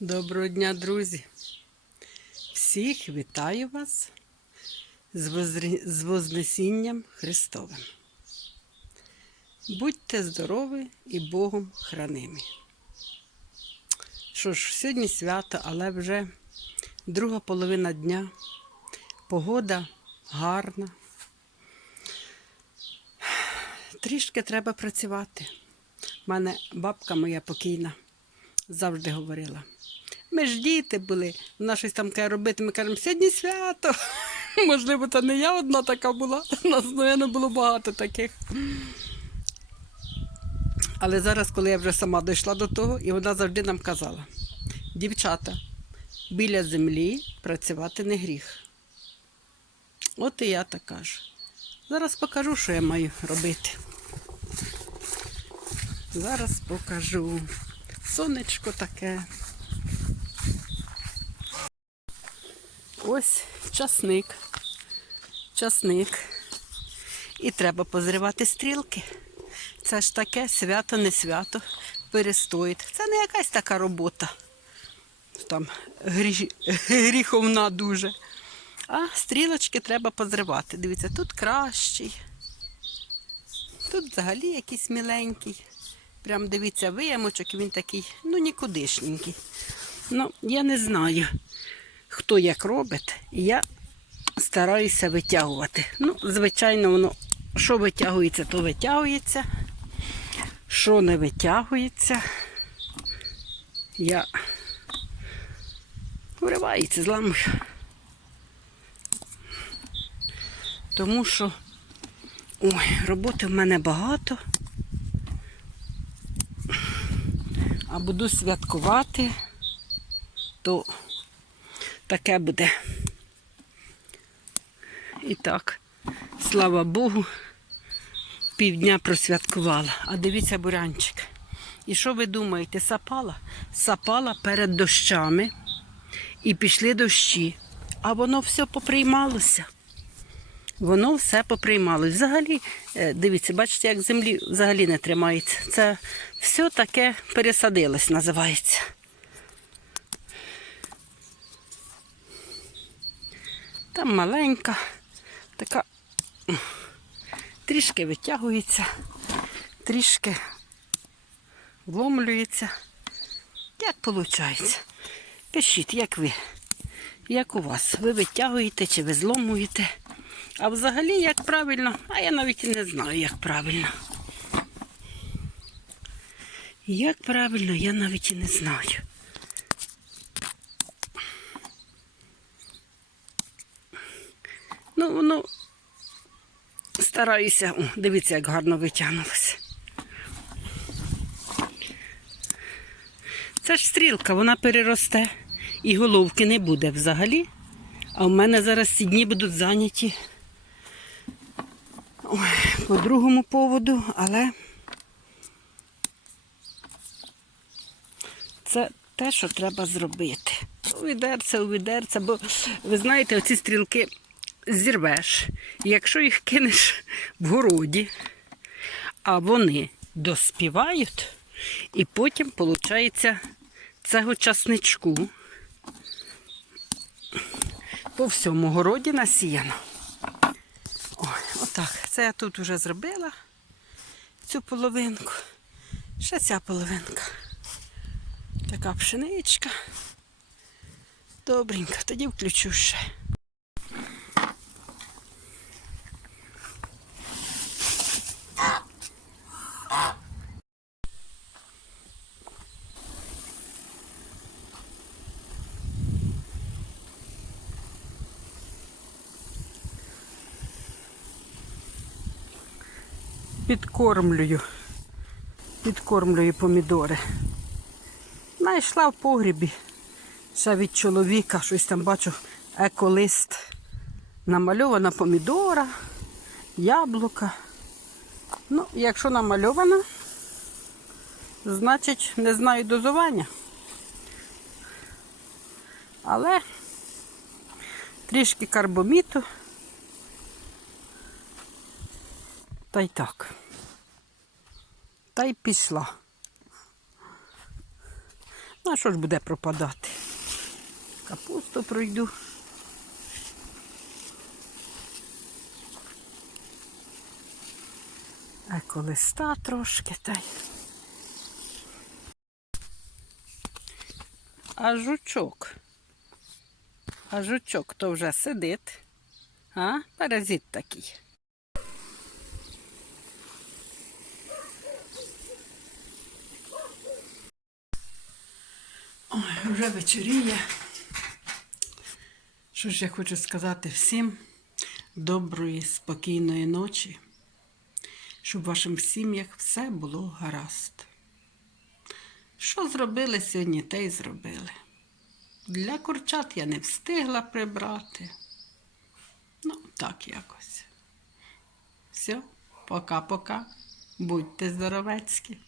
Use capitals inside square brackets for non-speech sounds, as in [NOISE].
Доброго дня, друзі! Всіх вітаю вас з, Вознесінням Христовим. Будьте здорові і Богом хранимі. Що ж, сьогодні свято, але вже друга половина дня. Погода гарна. Трішки треба працювати. У мене бабка моя покійна завжди говорила. Ми ж діти були, вона щось там каже робити. Ми кажемо, сьогодні свято. [LAUGHS] Можливо, то не я одна така була. [LAUGHS] Нас, напевно, було багато таких. Але зараз, коли я вже сама дійшла до того, і вона завжди нам казала: дівчата, біля землі працювати не гріх. От і я так кажу. Зараз покажу, що я маю робити. Зараз покажу. Сонечко таке. Ось часник. Часник. І треба позривати стрілки. Це ж таке свято, не свято. Перестоїть. Це не якась така робота. Там грі... гріховна дуже. А стрілочки треба позривати. Дивіться, тут кращий. Тут взагалі якийсь міленький. Прям дивіться, виямочок, він такий, ну нікудишненький. Ну, я не знаю, хто як робить. Я стараюся витягувати. Ну, звичайно, воно, що витягується, то витягується. Що не витягується, я виривається, зламую. Тому що ой, роботи в мене багато. а буду святкувати, то таке буде. І так, слава Богу, півдня просвяткувала. А дивіться бурянчик. І що ви думаєте, сапала? Сапала перед дощами і пішли дощі, а воно все поприймалося. Воно все поприймалось. Взагалі, е, дивіться, бачите, як землі взагалі не тримається. Це все таке пересадилось, називається. Там маленька, така трішки витягується, трішки вломлюється. Як виходить? Пишіть, як ви, як у вас. Ви витягуєте чи ви зломуєте? А взагалі, як правильно, а я навіть і не знаю, як правильно. Як правильно, я навіть і не знаю. Ну, воно стараюся. О, дивіться, як гарно витягнулося. Це ж стрілка, вона переросте і головки не буде взагалі. А в мене зараз ці дні будуть зайняті Ой, по другому поводу, але це те, що треба зробити. У відерце, у відерце, бо ви знаєте, оці стрілки зірвеш. Якщо їх кинеш в городі, а вони доспівають, і потім, виходить, цього часничку по всьому городі насіяно. Ой, отак. Це я тут вже зробила цю половинку. Ще ця половинка. Така пшеничка. Добренько, тоді включу ще. Підкормлюю. Підкормлюю помідори. Найшла в погрібі. Ще від чоловіка щось там бачу еколист. Намальована помідора, яблука. Ну, якщо намальована, значить не знаю дозування. Але трішки карбоміту. Та й так. Та й пішла. Ну, що ж буде пропадати? Капусту пройду. Еколиста трошки та й. А жучок. А жучок то вже сидить. А? Паразит такий. Ой, вже вечоріє. Що ж я хочу сказати всім доброї, спокійної ночі, щоб в ваших сім'ях все було гаразд. Що зробили сьогодні, те й зробили. Для курчат я не встигла прибрати. Ну, так якось. Все, пока-пока. Будьте здоровецькі.